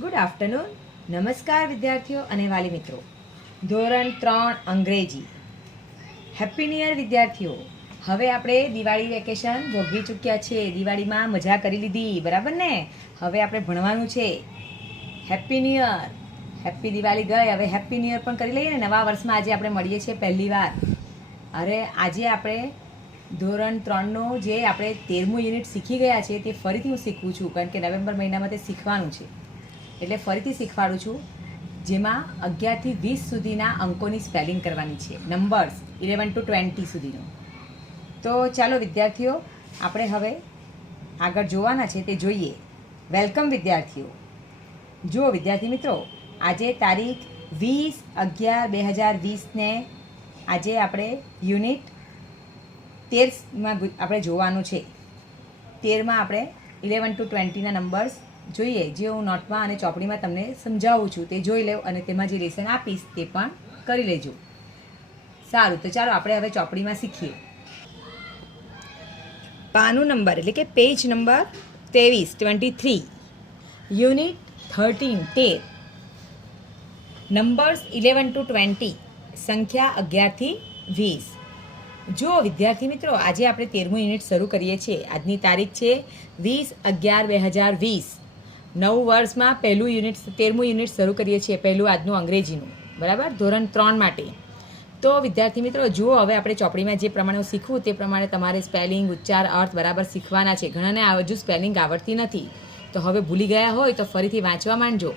Good afternoon. નમસ્કાર વિદ્યાર્થીઓ અને વાલી મિત્રો. ધોરણ 3 અંગ્રેજી. હેપી ન્યૂ યર વિદ્યાર્થીઓ. હવે આપણે દિવાળી વેકેશન ભોગવી ચૂક્યા છીએ. દિવાળીમાં મજા કરી લીધી, બરાબર ને? હવે આપણે ભણવાનું છે. Happy new year. Happy Diwali ગઈ, હવે હેપી ન્યૂ યર પણ કરી લઈએ ને. નવા વર્ષમાં આજે આપણે મળીએ છીએ પહેલી વાર. અરે આજે આપણે ધોરણ 3નો જે આપણે 13મું યુનિટ શીખી ગયા છે તે ફરીથી હું શીખવું છું, કારણ કે નવેમ્બર મહિનામાં તે શીખવાનું છે. એટલે ફરીથી શીખવાડું છું, જેમાં 11 થી 20 સુધીના અંકોની સ્પેલિંગ કરવાની છે. નંબર્સ 11 to 20 સુધીનો. તો ચાલો વિદ્યાર્થીઓ, આપણે હવે આગળ જોવાના છે તે જોઈએ. વેલકમ વિદ્યાર્થીઓ. જુઓ વિદ્યાર્થી મિત્રો, આજે તારીખ 20/11/2020ને આજે આપણે યુનિટ 13માં આપણે જોવાનું છે. 13માં આપણે 11 to 20ના નંબર્સ જોઈએ, જે હું નોટમાં અને ચોપડીમાં તમને સમજાવું છું તે જોઈ લેવ, અને તેમાં જે લેસન આપીશ તે પણ કરી લેજો. સારું, તો ચાલો આપણે હવે ચોપડીમાં શીખીએ. પાનું નંબર એટલે કે page number 23 unit 13 numbers 11 to 20, સંખ્યા 11 થી 20. જો વિદ્યાર્થી મિત્રો, આજે આપણે 13મું યુનિટ શરૂ કરીએ છીએ. આજની તારીખ છે 20/11/2020. નવું વર્ષમાં પહેલું યુનિટ 13મું યુનિટ શરૂ કરીએ છીએ, પહેલું આજનું અંગ્રેજીનું, બરાબર, ધોરણ 3 માટે. તો વિદ્યાર્થી મિત્રો જુઓ, હવે આપણે ચોપડીમાં જે પ્રમાણે શીખવું તે પ્રમાણે તમારે સ્પેલિંગ, ઉચ્ચાર, અર્થ બરાબર શીખવાના છે. ઘણાને હજુ સ્પેલિંગ આવડતી નથી, તો હવે ભૂલી ગયા હોય તો ફરીથી વાંચવા માંડજો.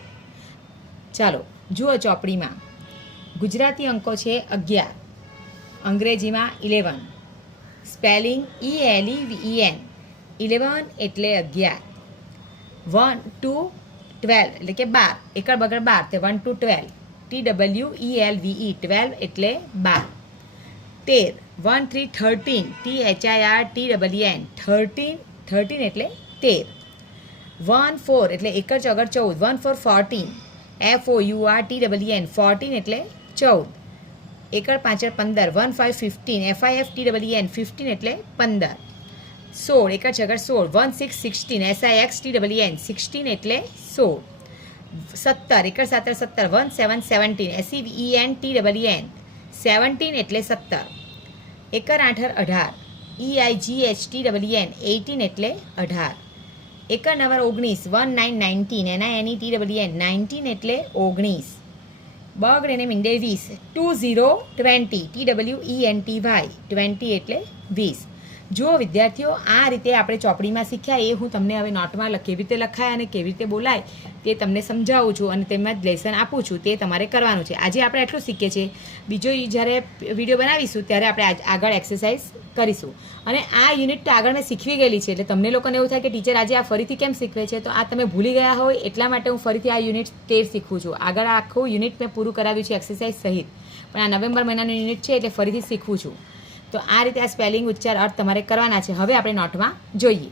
ચાલો જુઓ ચોપડીમાં. ગુજરાતી અંકો છે 11, અંગ્રેજીમાં 11. Spelling ELEVEN. 11 એટલે 11. 1 to 12 એટલે કે 12. એકડ બગડ 12, તે 1 to 12. TWELVE 12 એટલે 12. 13 1 3 13 THIRTEN 13 એટલે 13. 1 4 એટલે એકડ ચોગડ 14. 1 4 14 FOURTEN 14 એટલે 14. એકડ પાંચડ 15. 1 5 15 FIFTEN 15 એટલે 15. 16 એકડ છગડ 16. 1 6 16 SIXTEN 16 એટલે 16. 17 એકડ 17 17. 1 7 17 SEVENTEN 17 એટલે 17. એકડ 8 18 EIGHTEN 18 એટલે 18. એકડ 9 19 1 9 19 NINETWEN 19 એટલે 19. બગડ એને મીંડે 20 20 20 TWENTY 20 એટલે 20. જો વિદ્યાર્થીઓ, આ રીતે આપણે ચોપડીમાં શીખ્યા, એ હું તમને હવે નોટમાં કેવી રીતે લખાય અને કેવી રીતે બોલાય તે તમને સમજાવું છું, અને તેમાં જ લેસન આપું છું. તે તમારે કરવાનું છે. આજે આપણે એટલું શીખીએ છીએ. બીજો જ્યારે વિડીયો બનાવીશું ત્યારે આપણે આગળ એક્સરસાઇઝ કરીશું. અને આ યુનિટ તો આગળ મેં શીખવી ગયેલી છે, એટલે તમને લોકોને એવું થાય કે ટીચર આજે આ ફરીથી કેમ શીખવે છે, તો આ તમે ભૂલી ગયા હોય એટલા માટે હું ફરીથી આ યુનિટ 13 શીખવું છું. આગળ આખું યુનિટ મેં પૂરું કરાવ્યું છે એક્સરસાઇઝ સહિત, પણ આ નવેમ્બર મહિનાનું યુનિટ છે એટલે ફરીથી શીખવું છું. તો આ રીતે આ સ્પેલિંગ, ઉચ્ચાર, અર્થ તમારે કરવાના છે. હવે આપણે નોટમાં જોઈએ.